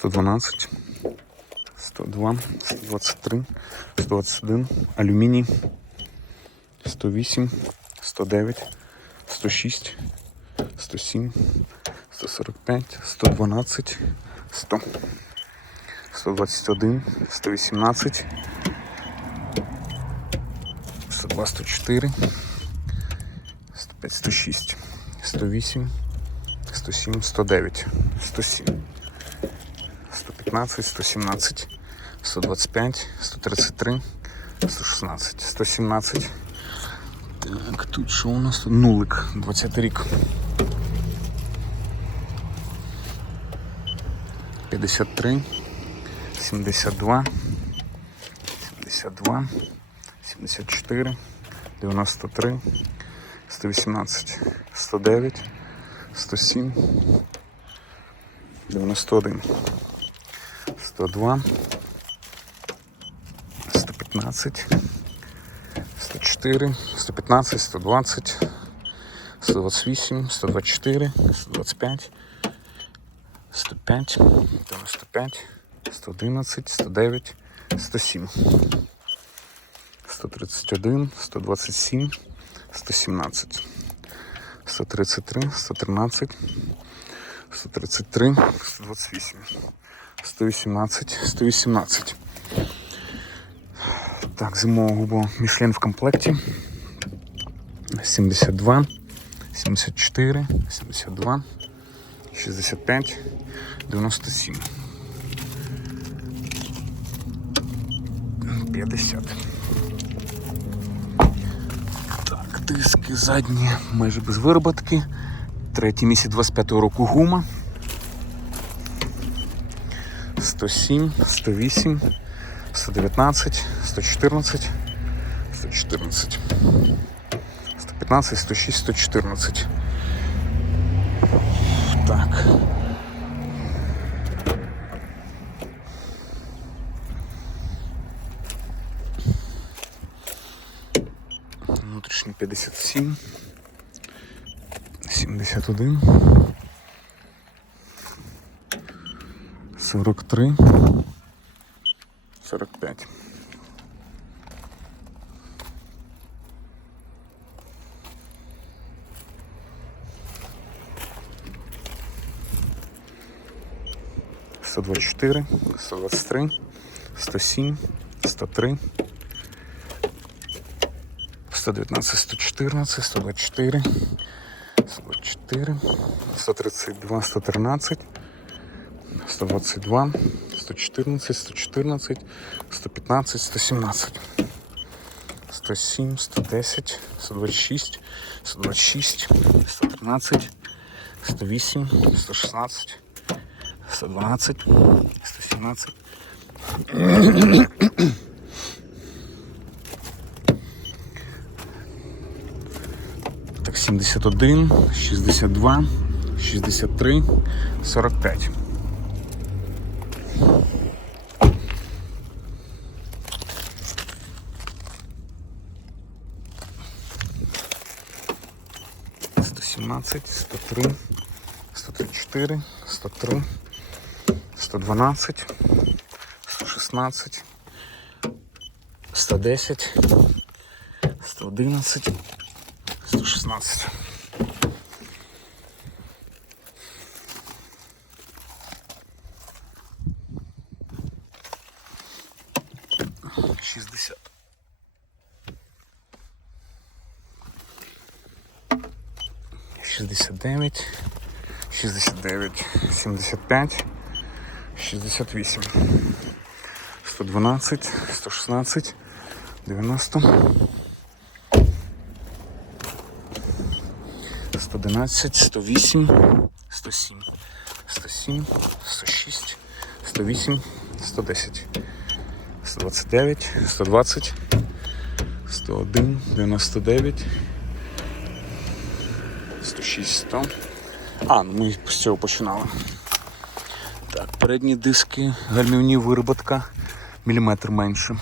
112, 102, 123, 121, алюміній, 108, 109, 106, 107, 145, 112, 100, 121, 118, 102, 104, 105, 106, 108, 107, 109, 107, 115, 117, 125, 133, 116, 117. Так, тут що у нас? Тут нулик, 20 рік. 53, 72, 72, 74, 93, 118, 109, 107, 91, 102, 115, 104, 115, 120, 128, 124, 125, 105, 95, 111, 109, 107, 131, 127, 117, 133, 113, 133, 128, 118, 118. Так, зимового губу Мішлен в комплекті. 72, 74, 72, 65, 97. 50. Так, диски задні майже без вироботки. Третій місяць 25-го року гума. 107, 108, 119, 114, 114, 115, 106, 114. Так. Внутрішній 57, 71, 43, 45. Сто двадцать четыре, сто двадцать три, сто семь, сто три, сто девятнадцать, сто четырнадцать, сто двадцать четыре, сто двадцать четыре, сто тридцать два, сто тринадцать, 122, 114, 114, 115, 117, 107, 110, 126, 126, 113, 108, 116, 112, 117. Так, 71, 62, 63, 45. Сто сімнадцять, сто три, сто тридцять чотири, сто три, сто 69, 69, 75, 68, 112, 116, 90, 111, 108, 107, 107, 106, 108, 110, 129, 120, 101, 99. 106, 100. А, ну ми з цього починали. Так, передні диски, гальмівні вироботка, міліметр менше.